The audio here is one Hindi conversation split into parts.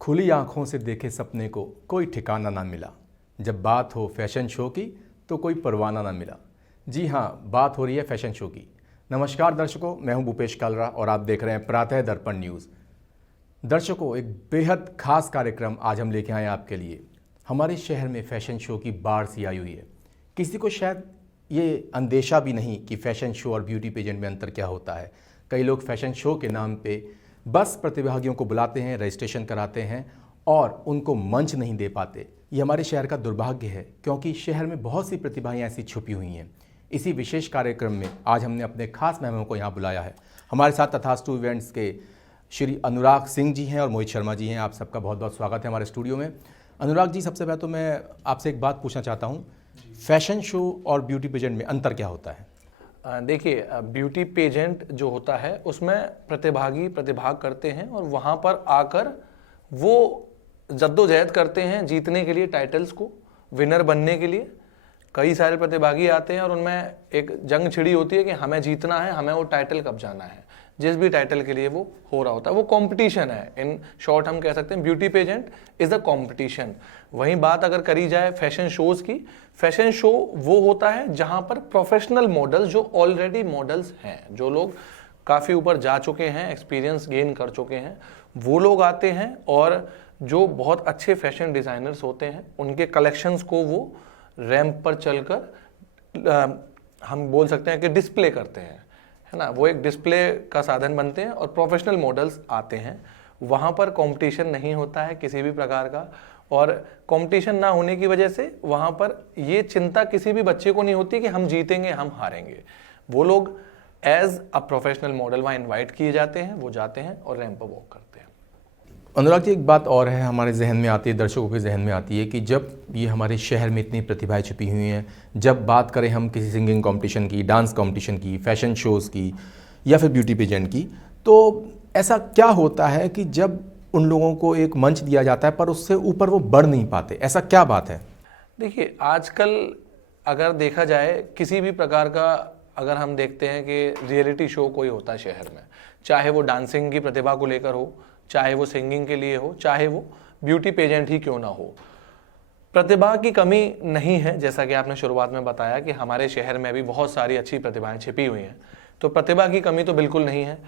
खुली आंखों से देखे सपने को कोई ठिकाना ना मिला। जब बात हो फैशन शो की तो कोई परवाना ना मिला। जी हाँ, बात हो रही है फैशन शो की। नमस्कार दर्शकों, मैं हूं भूपेश कालरा और आप देख रहे हैं प्रातः दर्पण न्यूज़। दर्शकों, एक बेहद खास कार्यक्रम आज हम लेके आए हैं आपके लिए। हमारे शहर में फैशन शो की बाढ़ सी आई हुई है। किसी को शायद ये अंदेशा भी नहीं कि फैशन शो और ब्यूटी पेजेंट में अंतर क्या होता है। कई लोग फैशन शो के नाम पे बस प्रतिभागियों को बुलाते हैं, रजिस्ट्रेशन कराते हैं और उनको मंच नहीं दे पाते। ये हमारे शहर का दुर्भाग्य है, क्योंकि शहर में बहुत सी प्रतिभाएं ऐसी छुपी हुई हैं। इसी विशेष कार्यक्रम में आज हमने अपने खास मेहमानों को यहाँ बुलाया है। हमारे साथ तथास्तु इवेंट्स के श्री अनुराग सिंह जी हैं और मोहित शर्मा जी हैं। आप सबका बहुत बहुत स्वागत है हमारे स्टूडियो में। अनुराग जी, सबसे पहले तो मैं आपसे एक बात पूछना चाहता हूँ, फैशन शो और ब्यूटी पेजेंट में अंतर क्या होता है? देखिए, ब्यूटी पेजेंट जो होता है उसमें प्रतिभागी प्रतिभाग करते हैं और वहाँ पर आकर वो जद्दोजहद करते हैं जीतने के लिए, टाइटल्स को विनर बनने के लिए। कई सारे प्रतिभागी आते हैं और उनमें एक जंग छिड़ी होती है कि हमें जीतना है, हमें वो टाइटल कब जाना है। जिस भी टाइटल के लिए वो हो रहा होता है वो कंपटीशन है। इन शॉर्ट हम कह सकते हैं beauty pageant is the competition. वहीं बात अगर करी जाए फैशन शोज की, फैशन शो वो होता है जहां पर प्रोफेशनल मॉडल्स जो ऑलरेडी मॉडल्स हैं, जो लोग काफ़ी ऊपर जा चुके हैं, एक्सपीरियंस गेन कर चुके हैं, वो लोग आते हैं और जो बहुत अच्छे फैशन डिज़ाइनर्स होते हैं उनके कलेक्शंस को वो रैंप पर चलकर हम बोल सकते हैं कि डिस्प्ले करते हैं, है ना। वो एक डिस्प्ले का साधन बनते हैं और प्रोफेशनल मॉडल्स आते हैं। वहाँ पर कंपटीशन नहीं होता है किसी भी प्रकार का, और कंपटीशन ना होने की वजह से वहाँ पर ये चिंता किसी भी बच्चे को नहीं होती कि हम जीतेंगे, हम हारेंगे। वो लोग एज अ प्रोफेशनल मॉडल वहाँ इन्वाइट किए जाते हैं, वो जाते हैं और रैंप पर वॉक करते हैं। अनुराग जी, एक बात और है हमारे जहन में आती है, दर्शकों के जहन में आती है कि जब ये हमारे शहर में इतनी प्रतिभाएं छुपी हुई हैं, जब बात करें हम किसी सिंगिंग कंपटीशन की, डांस कंपटीशन की, फैशन शोज़ की या फिर ब्यूटी पेजेंट की, तो ऐसा क्या होता है कि जब उन लोगों को एक मंच दिया जाता है पर उससे ऊपर वो बढ़ नहीं पाते? ऐसा क्या बात है? देखिए, आजकल अगर देखा जाए किसी भी प्रकार का, अगर हम देखते हैं कि रियलिटी शो कोई होता है शहर में, चाहे वो डांसिंग की प्रतिभा को लेकर हो, चाहे वो सिंगिंग के लिए हो, चाहे वो ब्यूटी पेजेंट ही क्यों ना हो, प्रतिभा की कमी नहीं है। जैसा कि आपने शुरुआत में बताया कि हमारे शहर में भी बहुत सारी अच्छी प्रतिभाएं छिपी हुई हैं, तो प्रतिभा की कमी तो बिल्कुल नहीं है।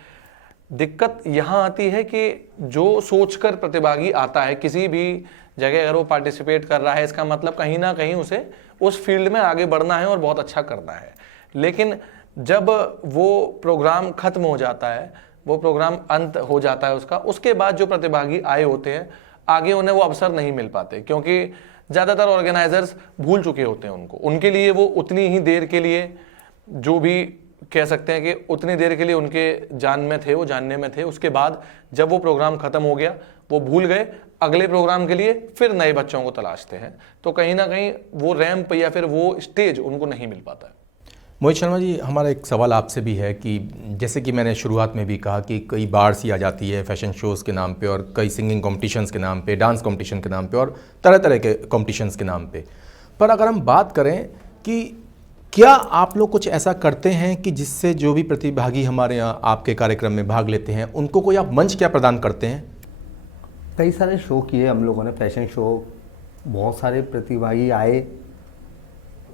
दिक्कत यहाँ आती है कि जो सोचकर प्रतिभागी आता है किसी भी जगह, अगर वो पार्टिसिपेट कर रहा है, इसका मतलब कहीं ना कहीं उसे उस फील्ड में आगे बढ़ना है और बहुत अच्छा करना है। लेकिन जब वो प्रोग्राम खत्म हो जाता है, वो प्रोग्राम अंत हो जाता है उसका, उसके बाद जो प्रतिभागी आए होते हैं आगे उन्हें वो अवसर नहीं मिल पाते, क्योंकि ज़्यादातर ऑर्गेनाइजर्स भूल चुके होते हैं उनको। उनके लिए वो उतनी ही देर के लिए, जो भी कह सकते हैं कि उतनी देर के लिए उनके जान में थे, वो जानने में थे। उसके बाद जब वो प्रोग्राम खत्म हो गया, वो भूल गए, अगले प्रोग्राम के लिए फिर नए बच्चों को तलाशते हैं। तो कहीं ना कहीं वो रैंप या फिर वो स्टेज उनको नहीं मिल पाता है। मोहित शर्मा जी, हमारा एक सवाल आपसे भी है कि जैसे कि मैंने शुरुआत में भी कहा कि कई बाढ़ सी आ जाती है फैशन शोज़ के नाम पे, और कई सिंगिंग कॉम्पिटिशन्स के नाम पे, डांस कॉम्पिटिशन के नाम पे और तरह तरह के कॉम्पिटिशन्स के नाम पे। पर अगर हम बात करें कि क्या आप लोग कुछ ऐसा करते हैं कि जिससे जो भी प्रतिभागी हमारे यहाँ आपके कार्यक्रम में भाग लेते हैं उनको कोई आप मंच क्या प्रदान करते हैं? कई सारे शो किए हम लोगों ने, फैशन शो। बहुत सारे प्रतिभागी आए,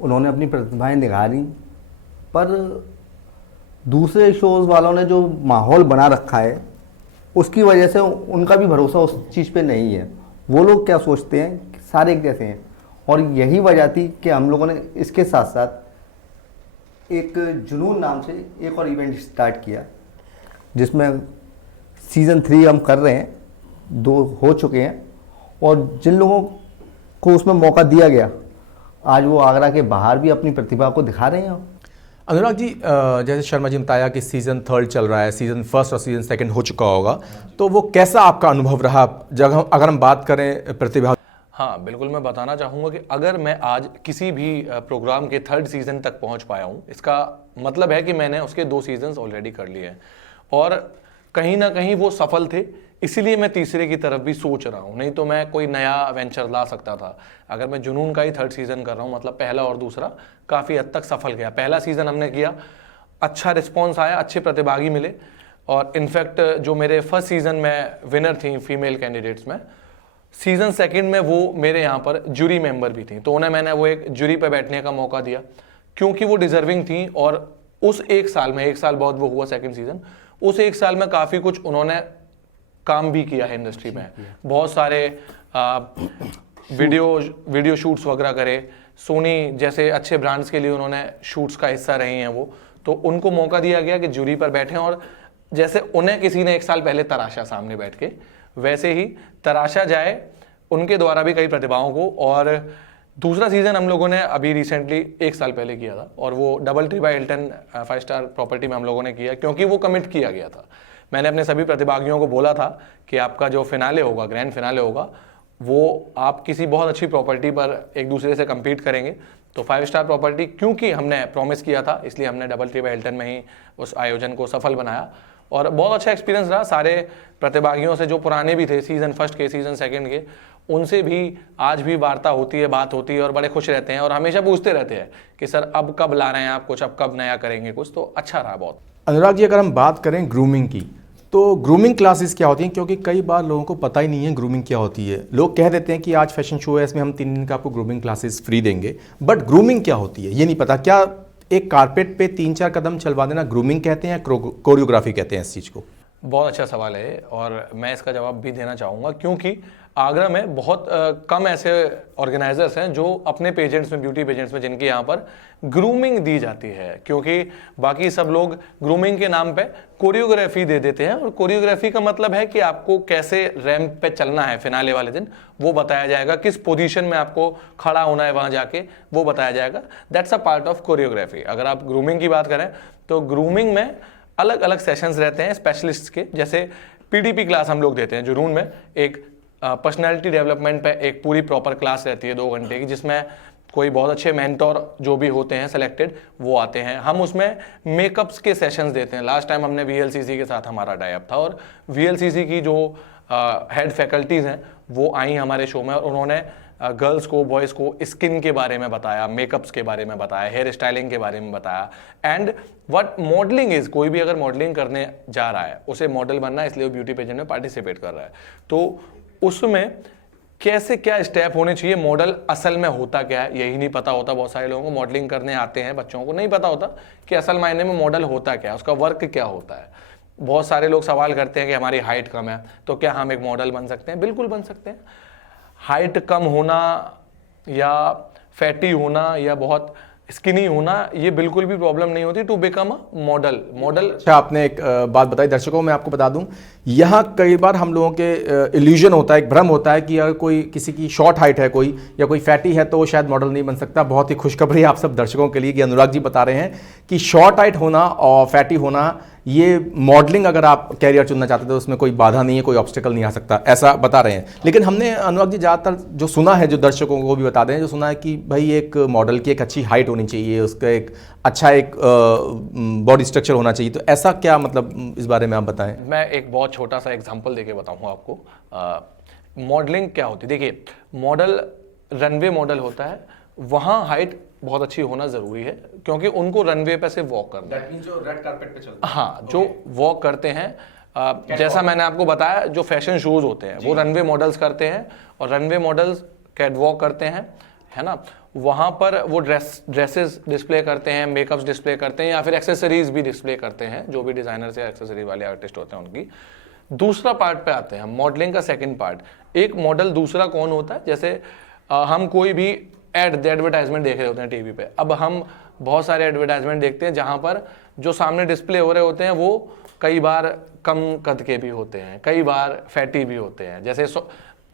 उन्होंने अपनी प्रतिभाएं निखारी, पर दूसरे शोज़ वालों ने जो माहौल बना रखा है उसकी वजह से उनका भी भरोसा उस चीज़ पे नहीं है। वो लोग क्या सोचते हैं कि सारे एक जैसे हैं, और यही वजह थी कि हम लोगों ने इसके साथ साथ एक जुनून नाम से एक और इवेंट स्टार्ट किया, जिसमें सीज़न 3 हम कर रहे हैं, 2 हो चुके हैं, और जिन लोगों को उसमें मौका दिया गया आज वो आगरा के बाहर भी अपनी प्रतिभा को दिखा रहे हैं। अनुराग जी, जैसे शर्मा जी ने बताया कि सीज़न 3 चल रहा है, सीज़न 1 और सीज़न 2 हो चुका होगा, तो वो कैसा आपका अनुभव रहा जब अगर हम बात करें प्रतिभा? हाँ बिल्कुल, मैं बताना चाहूँगा कि अगर मैं आज किसी भी प्रोग्राम के 3rd सीज़न तक पहुँच पाया हूँ, इसका मतलब है कि मैंने उसके 2 सीजन्स ऑलरेडी कर लिए हैं और कहीं ना कहीं वो सफल थे। इसीलिए मैं तीसरे की तरफ भी सोच रहा हूँ, नहीं तो मैं कोई नया वेंचर ला सकता था। अगर मैं जुनून का ही 3rd सीज़न कर रहा हूँ, मतलब पहला और दूसरा काफ़ी हद तक सफल गया। पहला सीज़न हमने किया, अच्छा रिस्पॉन्स आया, अच्छे प्रतिभागी मिले, और इनफैक्ट जो मेरे 1st सीज़न में विनर थी फीमेल कैंडिडेट्स में, सीजन सेकंड में वो मेरे यहाँ पर जूरी मेंबर भी थी, तो उन्हें मैंने वो एक जूरी पे बैठने का मौका दिया क्योंकि वो डिजर्विंग थी। और उस एक साल में, एक साल बहुत वो हुआ सेकंड सीजन, उस एक साल में काफ़ी कुछ उन्होंने काम भी किया है इंडस्ट्री में। बहुत सारे वीडियो शूट्स वगैरह करे, सोनी जैसे अच्छे ब्रांड्स के लिए उन्होंने शूट्स का हिस्सा रही हैं वो, तो उनको मौका दिया गया कि जूरी पर बैठें। और जैसे उन्हें किसी ने एक साल पहले तराशा सामने बैठ के, वैसे ही तराशा जाए उनके द्वारा भी कई प्रतिभाओं को। और दूसरा सीजन हम लोगों ने अभी रिसेंटली एक साल पहले किया था, और वो double tree by Hilton 5 star property में हम लोगों ने किया क्योंकि वो कमिट किया गया था। मैंने अपने सभी प्रतिभागियों को बोला था कि आपका जो फिनाले होगा, ग्रैंड फिनाले होगा, वो आप किसी बहुत अच्छी प्रॉपर्टी पर एक दूसरे से कम्पीट करेंगे। तो 5 स्टार प्रॉपर्टी क्योंकि हमने प्रॉमिस किया था, इसलिए हमने डबल ट्री बाय हिल्टन में ही उस आयोजन को सफल बनाया। और बहुत अच्छा एक्सपीरियंस रहा। सारे प्रतिभागियों से जो पुराने भी थे सीजन फर्स्ट के, सीजन सेकंड के, उनसे भी आज भी वार्ता होती है, बात होती है, और बड़े खुश रहते हैं और हमेशा पूछते रहते हैं कि सर अब कब ला रहे हैं आप कुछ, अब कब नया करेंगे कुछ। तो अच्छा रहा बहुत। अनुराग जी, अगर हम बात करें ग्रूमिंग की, तो ग्रूमिंग क्लासेस क्या होती हैं? क्योंकि कई बार लोगों को पता ही नहीं है ग्रूमिंग क्या होती है। लोग कह देते हैं कि आज फैशन शो है, इसमें हम 3 दिन का आपको ग्रूमिंग क्लासेस फ्री देंगे, बट ग्रूमिंग क्या होती है ये नहीं पता। क्या एक कारपेट पे 3-4 कदम चलवा देना ग्रूमिंग कहते हैं या कोरियोग्राफी कहते हैं इस चीज़ को? बहुत अच्छा सवाल है और मैं इसका जवाब भी देना चाहूँगा, क्योंकि आगरा में बहुत कम ऐसे ऑर्गेनाइजर्स हैं जो अपने पेजेंट्स में, ब्यूटी पेजेंट्स में, जिनके यहाँ पर ग्रूमिंग दी जाती है। क्योंकि बाकी सब लोग ग्रूमिंग के नाम पे कोरियोग्राफी दे देते हैं, और कोरियोग्राफी का मतलब है कि आपको कैसे रैंप पे चलना है फिनाले वाले दिन, वो बताया जाएगा, किस पोजीशन में आपको खड़ा होना है वहाँ जाके, वो बताया जाएगा। That's a part of choreography. अगर आप ग्रूमिंग की बात करें तो ग्रूमिंग में अलग अलग सेशंस रहते हैं स्पेशलिस्ट के। जैसे पीडीपी क्लास हम लोग देते हैं जुनून में, एक पर्सनैलिटी डेवलपमेंट पे एक पूरी प्रॉपर क्लास रहती है 2 घंटे की, जिसमें कोई बहुत अच्छे मेंटोर जो भी होते हैं सेलेक्टेड, वो आते हैं। हम उसमें मेकअप्स के सेशंस देते हैं। लास्ट टाइम हमने वीएलसीसी के साथ हमारा टाई अप था, और वीएलसीसी की जो हेड फैकल्टीज़ हैं वो आई हमारे शो में, और उन्होंने गर्ल्स को, बॉयज़ को स्किन के बारे में बताया, मेकअप्स के बारे में बताया, हेयर स्टाइलिंग के बारे में बताया, एंड व्हाट मॉडलिंग इज़। कोई भी अगर मॉडलिंग करने जा रहा है, उसे मॉडल बनना है, इसलिए वो ब्यूटी पेजेंट में पार्टिसिपेट कर रहा है, तो उसमें कैसे क्या स्टेप होने चाहिए, मॉडल असल में होता क्या है यही नहीं पता होता। बहुत सारे लोगों को मॉडलिंग करने आते हैं, बच्चों को नहीं पता होता कि असल मायने में मॉडल होता क्या है, उसका वर्क क्या होता है। बहुत सारे लोग सवाल करते हैं कि हमारी हाइट कम है तो क्या हम एक मॉडल बन सकते हैं? बिल्कुल बन सकते हैं। हाइट कम होना या फैटी होना या बहुत स्किनी होना, ये बिल्कुल भी प्रॉब्लम नहीं होती टू बिकम अ मॉडल। अच्छा, आपने एक बात बताई दर्शकों, मैं आपको बता दूं, यहाँ कई बार हम लोगों के इल्यूजन होता है, एक भ्रम होता है कि अगर कोई किसी की शॉर्ट हाइट है कोई, या कोई फैटी है, तो वो शायद मॉडल नहीं बन सकता। बहुत ही खुशखबरी आप सब दर्शकों के लिए कि अनुराग जी बता रहे हैं कि शॉर्ट हाइट होना और फैटी होना, ये मॉडलिंग अगर आप कैरियर चुनना चाहते तो उसमें कोई बाधा नहीं है, कोई ऑब्स्टेकल नहीं आ सकता, ऐसा बता रहे हैं। लेकिन हमने अनुराग जी ज़्यादातर जो सुना है, जो दर्शकों को भी बता दें, जो सुना है कि भाई एक मॉडल की एक अच्छी हाइट होनी चाहिए, उसका एक अच्छा एक बॉडी स्ट्रक्चर होना चाहिए, तो ऐसा क्या मतलब, इस बारे में आप बताएं। मैं एक बहुत छोटा सा एग्जांपल देके बताऊंगा आपको। मॉडलिंग क्या होती है, देखिए, मॉडल रनवे मॉडल होता है, वहाँ हाइट बहुत अच्छी होना जरूरी है, क्योंकि उनको रनवे पे से वॉक करना है। जो रेड कार्पेट पे चलते हैं, हाँ, जो वॉक करते हैं, जैसा मैंने आपको बताया, जो फैशन शोज होते हैं वो रनवे मॉडल्स करते हैं, और रनवे मॉडल्स कैट वॉक करते हैं, है ना। वहाँ पर वो ड्रेसेस डिस्प्ले करते हैं, मेकअप्स डिस्प्ले करते हैं, या फिर एक्सेसरीज भी डिस्प्ले करते हैं, जो भी डिजाइनर या एक्सेसरी वाले आर्टिस्ट होते हैं उनकी। दूसरा पार्ट पे आते हैं, मॉडलिंग का सेकंड पार्ट। एक मॉडल दूसरा कौन होता है, जैसे हम कोई भी एडवर्टाइजमेंट देख रहे होते हैं टीवी पे। अब हम बहुत सारे एडवर्टाइजमेंट देखते हैं जहाँ पर जो सामने डिस्प्ले हो रहे होते हैं वो कई बार कम कद के भी होते हैं, कई बार फैटी भी होते हैं। जैसे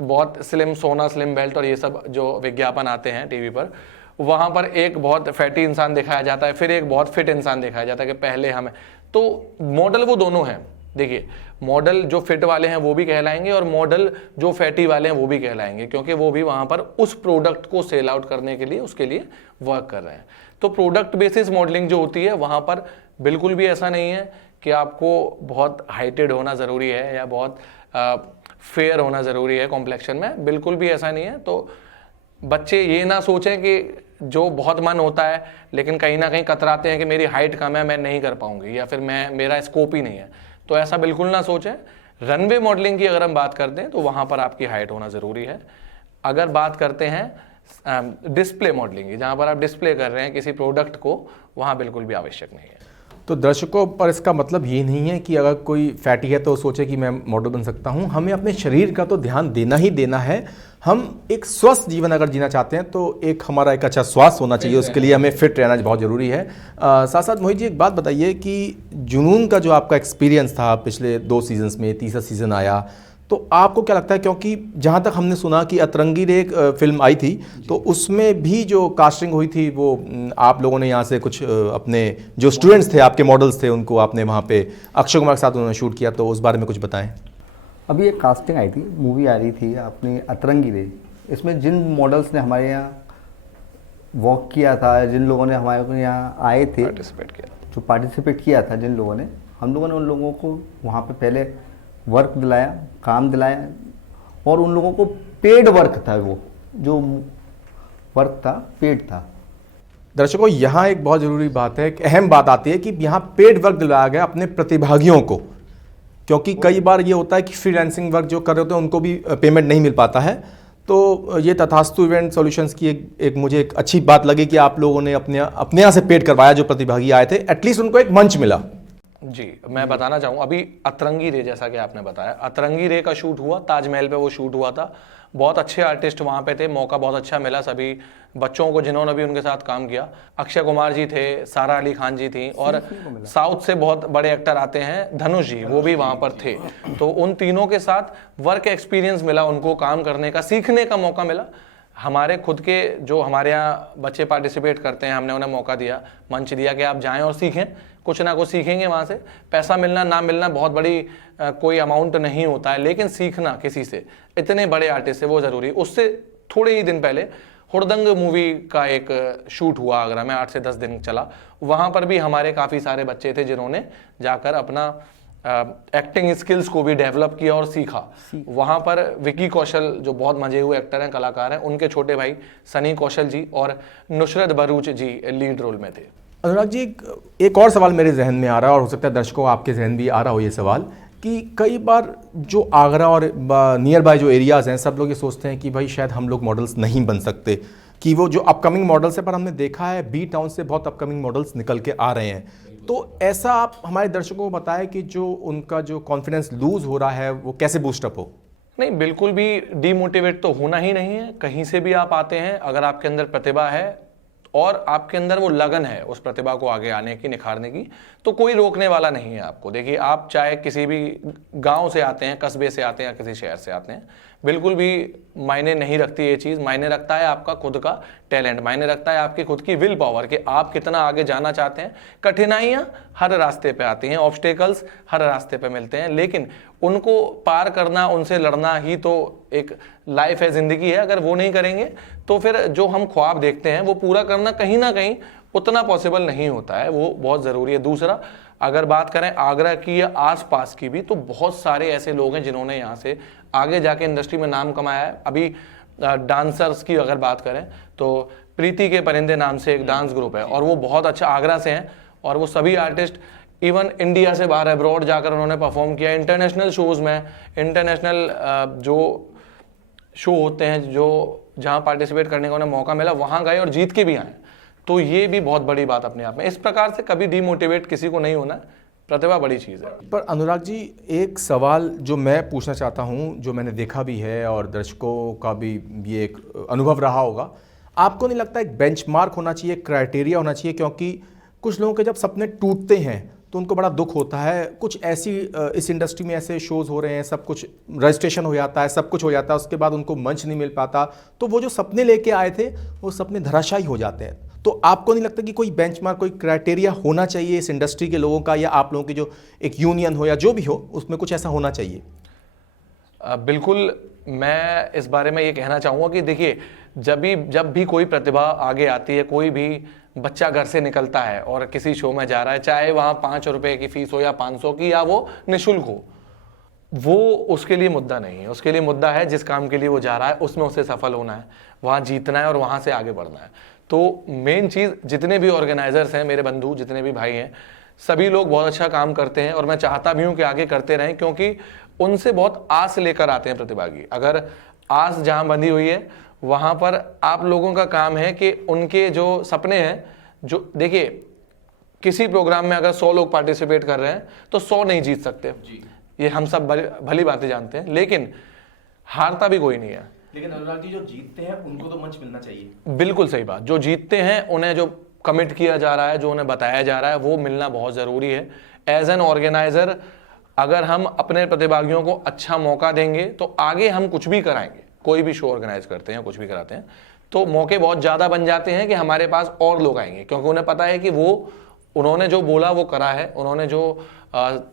बहुत स्लिम सोना, स्लिम बेल्ट और ये सब जो विज्ञापन आते हैं टीवी पर, वहाँ पर एक बहुत फैटी इंसान दिखाया जाता है, फिर एक बहुत फिट इंसान दिखाया जाता है कि पहले हमें। तो मॉडल वो दोनों हैं। देखिए, मॉडल जो फिट वाले हैं वो भी कहलाएंगे, और मॉडल जो फैटी वाले हैं वो भी कहलाएंगे, क्योंकि वो भी वहाँ पर उस प्रोडक्ट को सेल आउट करने के लिए, उसके लिए वर्क कर रहे हैं। तो प्रोडक्ट बेसिस मॉडलिंग जो होती है, वहाँ पर बिल्कुल भी ऐसा नहीं है कि आपको बहुत हाइटेड होना ज़रूरी है या बहुत फेयर होना ज़रूरी है कॉम्प्लेक्शन में, बिल्कुल भी ऐसा नहीं है। तो बच्चे ये ना सोचें कि जो बहुत मन होता है लेकिन कहीं ना कहीं कतराते हैं कि मेरी हाइट कम है, मैं नहीं कर पाऊंगी, या फिर मेरा स्कोप ही नहीं है, तो ऐसा बिल्कुल ना सोचें। रनवे मॉडलिंग की अगर हम बात करते हैं तो वहाँ पर आपकी हाइट होना ज़रूरी है। अगर बात करते हैं डिस्प्ले मॉडलिंग की, जहाँ पर आप डिस्प्ले कर रहे हैं किसी प्रोडक्ट को, वहाँ बिल्कुल भी आवश्यक नहीं है। तो दर्शकों, पर इसका मतलब ये नहीं है कि अगर कोई फैटी है तो सोचे कि मैं मॉडल बन सकता हूँ। हमें अपने शरीर का तो ध्यान देना ही देना है। हम एक स्वस्थ जीवन अगर जीना चाहते हैं तो एक हमारा एक अच्छा स्वास्थ्य होना चाहिए, उसके लिए हमें फिट रहना बहुत ज़रूरी है। साथ साथ मोहित जी एक बात बताइए कि जुनून का जो आपका एक्सपीरियंस था पिछले 2 सीजन्स में, तीसरा सीज़न आया, तो आपको क्या लगता है, क्योंकि जहाँ तक हमने सुना कि अतरंगी रे एक फिल्म आई थी, तो उसमें भी जो कास्टिंग हुई थी वो आप लोगों ने यहाँ से कुछ अपने जो स्टूडेंट्स थे, आपके मॉडल्स थे, उनको आपने वहाँ पे अक्षय कुमार के साथ उन्होंने शूट किया, तो उस बारे में कुछ बताएं। अभी एक कास्टिंग आई थी, मूवी आ रही थी अपनी अतरंगी रे। इसमें जिन मॉडल्स ने हमारे यहाँ वॉक किया था, जिन लोगों ने हमारे यहाँ आए थे, जो पार्टिसिपेट किया था, जिन लोगों ने, हम लोगों ने उन लोगों को वहाँ पे पहले वर्क दिलाया, काम दिलाया, और उन लोगों को पेड वर्क था, वो जो वर्क था पेड था। दर्शकों, यहाँ एक बहुत ज़रूरी बात है, एक अहम बात आती है कि यहाँ पेड वर्क दिलाया गया अपने प्रतिभागियों को, क्योंकि कई बार ये होता है कि फ्रीलांसिंग वर्क जो कर रहे होते हैं उनको भी पेमेंट नहीं मिल पाता है। तो ये तथास्तु इवेंट सॉल्यूशंस की एक मुझे एक अच्छी बात लगी कि आप लोगों ने अपने यहाँ से पेड करवाया, जो प्रतिभागी आए थे, एटलीस्ट उनको एक मंच मिला। जी, मैं बताना चाहूँ, अभी अतरंगी रे जैसा कि आपने बताया, अतरंगी रे का शूट हुआ, ताजमहल पे वो शूट हुआ था। बहुत अच्छे आर्टिस्ट वहाँ पे थे, मौका बहुत अच्छा मिला सभी बच्चों को जिन्होंने भी उनके साथ काम किया। अक्षय कुमार जी थे, सारा अली खान जी थी, और साउथ से बहुत बड़े एक्टर आते हैं, धनुष जी, वो भी वहाँ पर थे। तो उन तीनों के साथ वर्क एक्सपीरियंस मिला, उनको काम करने का, सीखने का मौका मिला। हमारे खुद के जो हमारे यहाँ बच्चे पार्टिसिपेट करते हैं, हमने उन्हें मौका दिया, मंच दिया कि आप जाएं और सीखें, कुछ ना कुछ सीखेंगे वहाँ से। पैसा मिलना ना मिलना बहुत बड़ी कोई अमाउंट नहीं होता है, लेकिन सीखना किसी से, इतने बड़े आर्टिस्ट से, वो ज़रूरी। उससे थोड़े ही दिन पहले हुड़दंग मूवी का एक शूट हुआ आगरा में, 8 से 10 दिन चला। वहाँ पर भी हमारे काफ़ी सारे बच्चे थे जिन्होंने जाकर अपना एक्टिंग स्किल्स को भी डेवलप किया और सीखा। वहाँ पर विकी कौशल जो बहुत मजे हुए एक्टर हैं, कलाकार हैं, उनके छोटे भाई सनी कौशल जी और नुसरत भरूच जी लीड रोल में थे। अनुराग जी, एक और सवाल मेरे जहन में आ रहा है, और हो सकता है दर्शकों आपके जहन भी आ रहा हो ये सवाल, कि कई बार जो आगरा और नियर बाय जो एरियाज़ हैं, सब लोग ये सोचते हैं कि भाई शायद हम लोग मॉडल्स नहीं बन सकते, कि वो जो अपकमिंग मॉडल्स है, पर हमने देखा है बी टाउन से बहुत अपकमिंग मॉडल्स निकल के आ रहे हैं। तो ऐसा आप हमारे दर्शकों को बताएं कि जो उनका जो कॉन्फिडेंस लूज हो रहा है वो कैसे बूस्टअप हो। नहीं, बिल्कुल भी डीमोटिवेट तो होना ही नहीं है। कहीं से भी आप आते हैं, अगर आपके अंदर प्रतिभा है और आपके अंदर वो लगन है उस प्रतिभा को आगे आने की, निखारने की, तो कोई रोकने वाला नहीं है आपको। देखिए, आप चाहे किसी भी गांव से आते हैं, कस्बे से आते हैं या किसी शहर से आते हैं, बिल्कुल भी मायने नहीं रखती ये चीज़। मायने रखता है आपका खुद का टैलेंट, मायने रखता है आपकी खुद की विल पावर कि आप कितना आगे जाना चाहते हैं। कठिनाइयाँ हर रास्ते पे आती हैं, ऑब्स्टेकल्स हर रास्ते पे मिलते हैं, लेकिन उनको पार करना, उनसे लड़ना ही तो एक लाइफ है, ज़िंदगी है। अगर वो नहीं करेंगे तो फिर जो हम ख्वाब देखते हैं वो पूरा करना कहीं ना कहीं उतना पॉसिबल नहीं होता है, वो बहुत ज़रूरी है। दूसरा, अगर बात करें आगरा की या आसपास की भी, तो बहुत सारे ऐसे लोग हैं जिन्होंने यहाँ से आगे जाके इंडस्ट्री में नाम कमाया है। अभी डांसर्स की अगर बात करें तो प्रीति के परिंदे नाम से एक डांस ग्रुप है, और वो बहुत अच्छा आगरा से हैं, और वो सभी आर्टिस्ट इवन इंडिया से बाहर अब्रॉड जाकर उन्होंने परफॉर्म किया, इंटरनेशनल शोज़ में, इंटरनेशनल जो शो होते हैं जो जहाँ पार्टिसिपेट करने का उन्हें मौका मिला, वहाँ गए और जीत के भी आए। तो ये भी बहुत बड़ी बात अपने आप में। इस प्रकार से कभी डीमोटिवेट किसी को नहीं होना, प्रतिभा बड़ी चीज़ है। पर अनुराग जी, एक सवाल जो मैं पूछना चाहता हूँ, जो मैंने देखा भी है और दर्शकों का भी ये एक अनुभव रहा होगा, आपको नहीं लगता एक बेंचमार्क होना चाहिए, क्राइटेरिया होना चाहिए? क्योंकि कुछ लोगों के जब सपने टूटते हैं तो उनको बड़ा दुख होता है। कुछ ऐसी इस इंडस्ट्री में ऐसे शोज़ हो रहे हैं, सब कुछ रजिस्ट्रेशन हो जाता है, सब कुछ हो जाता है, उसके बाद उनको मंच नहीं मिल पाता, तो वो जो सपने लेके आए थे वो सपने धराशायी हो जाते हैं। तो आपको नहीं लगता कि कोई बेंचमार्क, कोई क्राइटेरिया होना चाहिए इस इंडस्ट्री के लोगों का, या आप लोगों की जो एक यूनियन हो या जो भी हो, उसमें कुछ ऐसा होना चाहिए? बिल्कुल, मैं इस बारे में ये कहना चाहूँगा कि देखिए, जब भी कोई प्रतिभा आगे आती है, कोई भी बच्चा घर से निकलता है और किसी शो में जा रहा है, चाहे वहाँ 5 रुपए की फीस हो या 500 की, या वो निःशुल्क हो, वो उसके लिए मुद्दा नहीं है। उसके लिए मुद्दा है जिस काम के लिए वो जा रहा है उसमें उसे सफल होना है, वहाँ जीतना है और वहाँ से आगे बढ़ना है। तो मेन चीज़, जितने भी ऑर्गेनाइजर्स हैं, मेरे बंधु जितने भी भाई हैं, सभी लोग बहुत अच्छा काम करते हैं, और मैं चाहता भी हूँ कि आगे करते रहें, क्योंकि उनसे बहुत आस लेकर आते हैं प्रतिभागी। अगर आस जहां बंधी हुई है वहां पर आप लोगों का काम है कि उनके जो सपने हैं, जो देखिए किसी प्रोग्राम में अगर 100 लोग पार्टिसिपेट कर रहे हैं तो 100 नहीं जीत सकते, ये हम सब भली बातें जानते हैं, लेकिन हारता भी कोई नहीं है। लेकिन अनुराग जी, जो जीतते हैं उनको तो मंच मिलना चाहिए। बिल्कुल सही बात, जो जीतते हैं उन्हें जो कमिट किया जा रहा है, जो उन्हें बताया जा रहा है, वो मिलना बहुत ज़रूरी है। एज एन ऑर्गेनाइजर अगर हम अपने प्रतिभागियों को अच्छा मौका देंगे तो आगे हम कुछ भी कराएंगे, कोई भी शो ऑर्गेनाइज करते हैं, कुछ भी कराते हैं तो मौके बहुत ज़्यादा बन जाते हैं कि हमारे पास और लोग आएंगे, क्योंकि उन्हें पता है कि उन्होंने जो बोला वो करा है, उन्होंने जो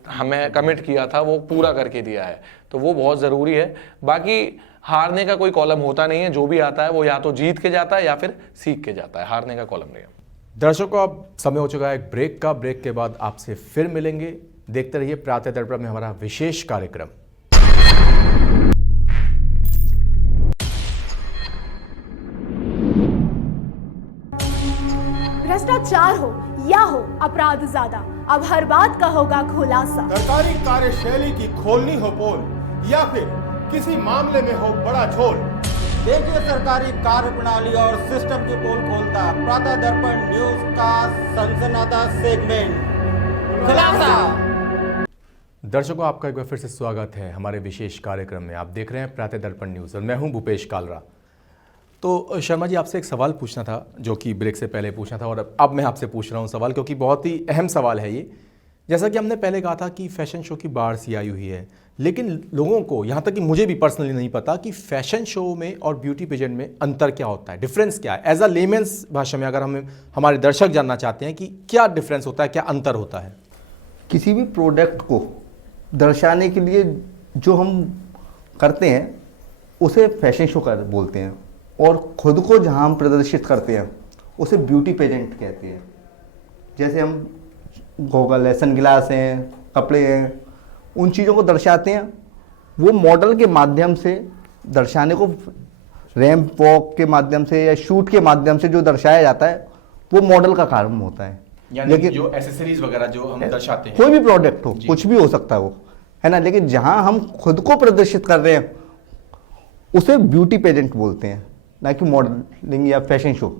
हमें कमिट किया था वो पूरा करके दिया है, तो वो बहुत ज़रूरी है। बाकी हारने का कोई कॉलम होता नहीं है, जो भी आता है वो या तो जीत के जाता है या फिर सीख के जाता है, हारने का कॉलम नहीं है। दर्शकों, अब समय हो चुका है एक ब्रेक का। ब्रेक के बाद आपसे फिर मिलेंगे। देखते रहिए प्रातः दर्पण में हमारा विशेष कार्यक्रम। भ्रष्टाचार हो या हो अपराध ज्यादा, अब हर बात का होगा खुलासा। सरकारी कार्यशैली की खोलनी हो पोल या फिर किसी मामले में हो बड़ा झोल, देखिए सरकारी कार्य प्रणाली और सिस्टम की पोल खोलता प्रातः दर्पण न्यूज का सनसनाता सेगमेंट खुलासा। दर्शकों, आपका एक बार फिर से स्वागत है हमारे विशेष कार्यक्रम में। आप देख रहे हैं प्रातः दर्पण न्यूज़ और मैं हूं भूपेश कालरा। तो शर्मा जी, आपसे एक सवाल पूछना था जो कि ब्रेक से पहले पूछना था, और अब मैं आपसे पूछ रहा हूं सवाल, क्योंकि बहुत ही अहम सवाल है ये। जैसा कि हमने पहले कहा था कि फैशन शो की बाढ़ सी आई हुई है, लेकिन लोगों को, यहाँ तक कि मुझे भी पर्सनली नहीं पता कि फैशन शो में और ब्यूटी पेजेंट में अंतर क्या होता है, डिफरेंस क्या है। एज अ लेमेंस भाषा में अगर हम हमारे दर्शक जानना चाहते हैं कि क्या डिफरेंस होता है, क्या अंतर होता है। किसी भी प्रोडक्ट को दर्शाने के लिए जो हम करते हैं उसे फैशन शो कर बोलते हैं, और खुद को जहाँ हम प्रदर्शित करते हैं उसे ब्यूटी पेजेंट कहते हैं। जैसे हम गॉगल है, सनग्लास हैं, कपड़े हैं, उन चीज़ों को दर्शाते हैं, वो मॉडल के माध्यम से दर्शाने को, रैंप वॉक के माध्यम से या शूट के माध्यम से जो दर्शाया जाता है वो मॉडल का काम होता है। लेकिन जो एसेसरीज वगैरह जो हम दर्शाते हैं, कोई भी प्रोडक्ट हो, कुछ भी हो सकता है वो, है ना, लेकिन जहां हम खुद को प्रदर्शित कर रहे हैं उसे ब्यूटी पेजेंट बोलते हैं, ना कि मॉडलिंग या फैशन शो।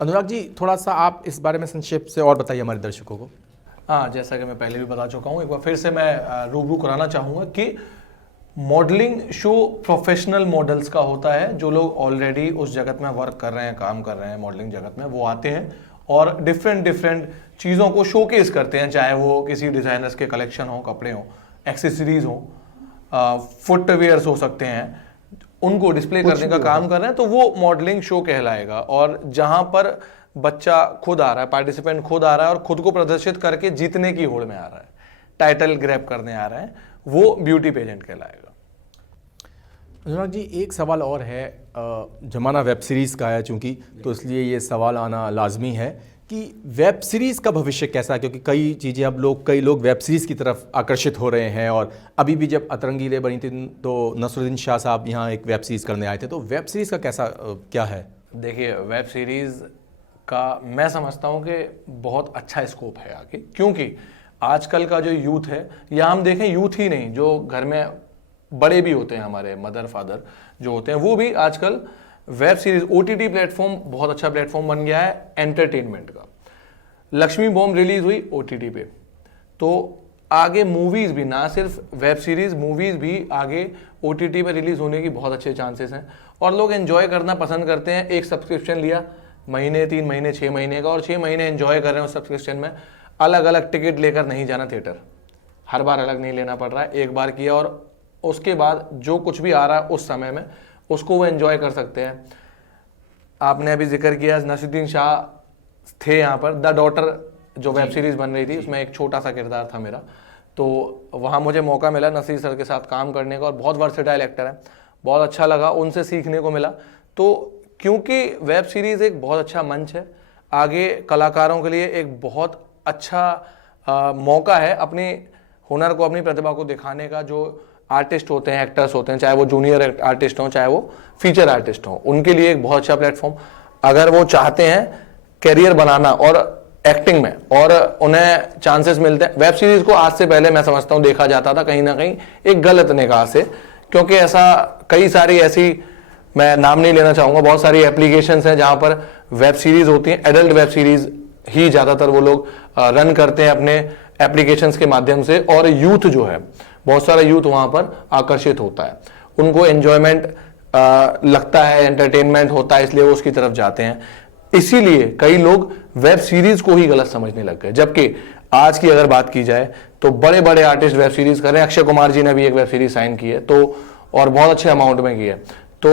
अनुराग जी, थोड़ा सा आप इस बारे में संक्षेप से और बताइए हमारे दर्शकों को। हाँ, जैसा कि मैं पहले भी बता चुका हूँ, एक बार फिर से मैं रूबरू कराना चाहूँगा कि मॉडलिंग शो प्रोफेशनल मॉडल्स का होता है। जो लोग ऑलरेडी उस जगत में वर्क कर रहे हैं, काम कर रहे हैं मॉडलिंग जगत में, वो आते हैं और डिफरेंट चीज़ों को शोकेस करते हैं, चाहे वो किसी डिज़ाइनर्स के कलेक्शन हो, कपड़े हो, एक्सेसरीज हो, फुटवेयर्स हो सकते हैं, उनको डिस्प्ले करने का काम कर रहे हैं, तो वो मॉडलिंग शो कहलाएगा। और जहां पर बच्चा खुद आ रहा है, पार्टिसिपेंट खुद आ रहा है और खुद को प्रदर्शित करके जीतने की होड़ में आ रहा है, टाइटल ग्रैब करने आ रहा है, वो ब्यूटी पेजेंट कहलाएगा। अनुराग जी, एक सवाल और है, जमाना वेब सीरीज़ का है चूँकि, तो इसलिए ये सवाल आना लाजमी है कि वेब सीरीज़ का भविष्य कैसा है, क्योंकि कई लोग वेब सीरीज़ की तरफ आकर्षित हो रहे हैं। और अभी भी जब अतरंगीले बनी थी तो नसरुद्दीन शाह साहब यहाँ एक वेब सीरीज़ करने आए थे, तो वेब सीरीज़ का कैसा क्या है। देखिए, वेब सीरीज़ का मैं समझता हूँ कि बहुत अच्छा स्कोप है आगे, क्योंकि आजकल का जो यूथ है, या हम देखें यूथ ही नहीं, जो घर में बड़े भी होते हैं, हमारे मदर फादर जो होते हैं, वो भी आजकल वेब सीरीज, ओटीटी प्लेटफॉर्म बहुत अच्छा प्लेटफॉर्म बन गया है एंटरटेनमेंट का। लक्ष्मी बॉम्ब रिलीज हुई ओटीटी पे, तो आगे मूवीज भी, ना सिर्फ वेब सीरीज, मूवीज भी आगे ओटीटी पे रिलीज होने की बहुत अच्छे चांसेस हैं। और लोग एंजॉय करना पसंद करते हैं। एक सब्सक्रिप्शन लिया, महीने, 3 महीने, 6 महीने का, और 6 महीने एंजॉय कर रहे हैं उस सब्सक्रिप्शन में। अलग अलग टिकट लेकर नहीं जाना थिएटर, हर बार अलग नहीं लेना पड़ रहा है, एक बार किया और उसके बाद जो कुछ भी आ रहा है उस समय में उसको वो एंजॉय कर सकते हैं। आपने अभी जिक्र किया, नसरुद्दीन शाह थे यहाँ पर, द डॉटर जो वेब सीरीज बन रही थी, उसमें एक छोटा सा किरदार था मेरा, तो वहाँ मुझे मौका मिला नसीर सर के साथ काम करने का, और बहुत वर्सेटाइल एक्टर है, बहुत अच्छा लगा, उनसे सीखने को मिला। तो क्योंकि वेब सीरीज़ एक बहुत अच्छा मंच है, आगे कलाकारों के लिए एक बहुत अच्छा मौका है अपने हुनर को, अपनी प्रतिभा को दिखाने का। जो आर्टिस्ट होते हैं, एक्टर्स होते हैं, चाहे वो जूनियर आर्टिस्ट हों, चाहे वो फीचर आर्टिस्ट हों, उनके लिए एक बहुत अच्छा प्लेटफॉर्म। अगर वो चाहते हैं कैरियर बनाना और एक्टिंग में और उन्हें चांसेस मिलते हैं। वेब सीरीज को आज से पहले मैं समझता हूं देखा जाता था कहीं ना कहीं एक गलत निगाह से, क्योंकि ऐसा कई सारी ऐसी, मैं नाम नहीं लेना चाहूंगा, बहुत सारी एप्लीकेशंस हैं जहां पर वेब सीरीज होती हैं, एडल्ट वेब सीरीज ही ज्यादातर वो लोग रन करते हैं अपने एप्लीकेशंस के माध्यम से, और यूथ जो है, बहुत सारा यूथ वहां पर आकर्षित होता है, उनको एंजॉयमेंट लगता है, एंटरटेनमेंट होता है, इसलिए वो उसकी तरफ जाते हैं। इसीलिए कई लोग वेब सीरीज को ही गलत समझने लग गए, जबकि आज की अगर बात की जाए तो बड़े बड़े आर्टिस्ट वेब सीरीज कर रहे हैं। अक्षय कुमार जी ने भी एक वेब सीरीज साइन की है, तो और बहुत अच्छे अमाउंट में की है। तो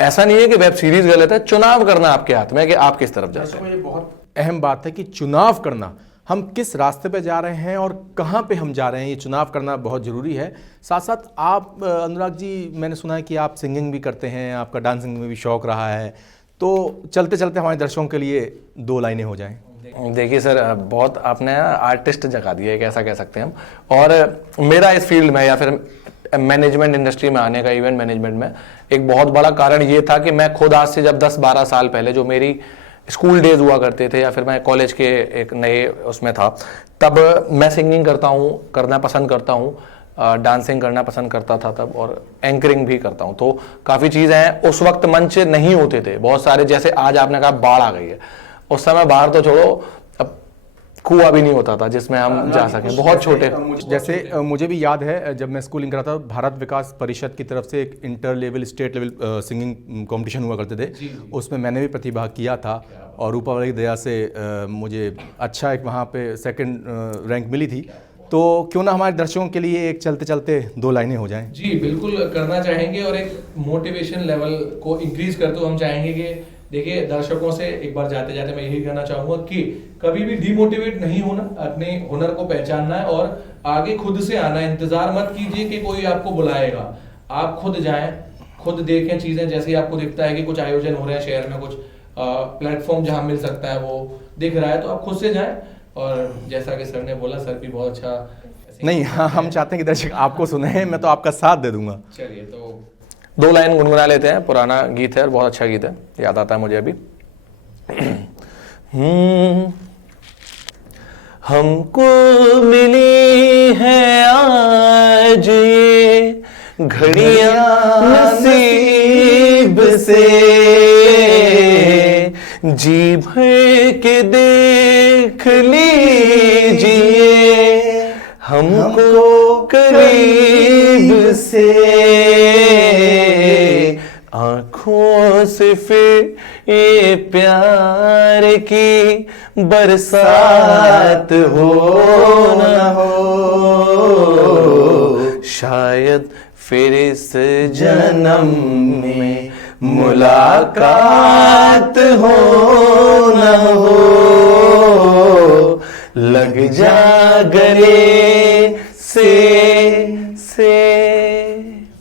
ऐसा नहीं है कि वेब सीरीज गलत है, चुनाव करना आपके हाथ में है कि आप किस तरफ जाते हैं। ये बहुत अहम बात है कि चुनाव करना, हम किस रास्ते पे जा रहे हैं और कहाँ पे हम जा रहे हैं, ये चुनाव करना बहुत ज़रूरी है। साथ साथ आप अनुराग जी, मैंने सुना है कि आप सिंगिंग भी करते हैं, आपका डांसिंग में भी शौक रहा है, तो चलते चलते हमारे दर्शकों के लिए 2 लाइनें हो जाएं। देखिए सर, बहुत आपने आर्टिस्ट जगा दिया है, ऐसा कह सकते हैं हम। और मेरा इस फील्ड में या फिर मैनेजमेंट इंडस्ट्री में आने का, इवेंट मैनेजमेंट में, एक बहुत बड़ा कारण ये था कि मैं खुद आज से जब 10-12 साल पहले, जो मेरी स्कूल डेज हुआ करते थे या फिर मैं कॉलेज के एक नए उसमें था, तब मैं सिंगिंग करना पसंद करता हूँ, डांसिंग करना पसंद करता था तब, और एंकरिंग भी करता हूँ। तो काफ़ी चीज़ें हैं। उस वक्त मंच नहीं होते थे बहुत सारे, जैसे आज आपने कहा बाढ़ आ गई है, उस समय बाहर तो छोड़ो, अब कुआं भी नहीं होता था जिसमें हम जा सकें, बहुत छोटे। जैसे मुझे भी याद है, जब मैं स्कूलिंग कर रहा था, भारत विकास परिषद की तरफ से एक inter level, state level singing competition हुआ करते थे, उसमें मैंने भी प्रतिभाग किया था, और ऊपर वाली दया से मुझे अच्छा एक वहाँ पे सेकंड रैंक मिली थी। तो क्यों ना हमारे दर्शकों के लिए एक चलते चलते 2 लाइनें हो जाएं। जी बिल्कुल करना चाहेंगे, और एक मोटिवेशन लेवल को इंक्रीज करते हुए हम चाहेंगे कि देखिए, दर्शकों से एक बार जाते जाते मैं यही कहना चाहूंगा कि कभी भी डिमोटिवेट नहीं होना, अपने हुनर को पहचानना है और आगे खुद से आना है। इंतजार मत कीजिए कि कोई आपको बुलाएगा, आप खुद जाएं, खुद देखें चीजें। जैसे आपको दिखता है कि कुछ आयोजन हो रहे हैं शहर में, कुछ प्लेटफॉर्म जहां मिल सकता है वो दिख रहा है, तो आप खुद से जाएं। और जैसा कि सर ने बोला, सर भी बहुत अच्छा नहीं, हाँ, हम चाहते हैं कि दर्शक आपको सुने, मैं तो आपका साथ दे दूंगा। चलिए, तो 2 लाइन गुनगुना लेते हैं। पुराना गीत है और बहुत अच्छा गीत है, याद आता है मुझे अभी। हमको मिली है आज ये घड़ियां नसीब से, जी भर के देख लीजिए हमको करीब से, आंखों से फिर ये प्यार की बरसात हो न हो, शायद फिर इस जन्म में मुलाकात हो न हो, लग जा गले से।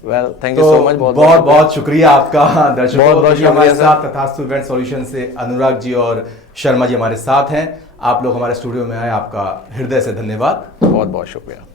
Well, thank you so much. बहुत बहुत शुक्रिया आपका दर्शकों। बहुत शुक्रिया हमारे सर। साथ तथास्तु इवेंट सॉल्यूशन से अनुराग जी और शर्मा जी हमारे साथ हैं। आप लोग हमारे स्टूडियो में आए, आपका हृदय से धन्यवाद। बहुत बहुत शुक्रिया।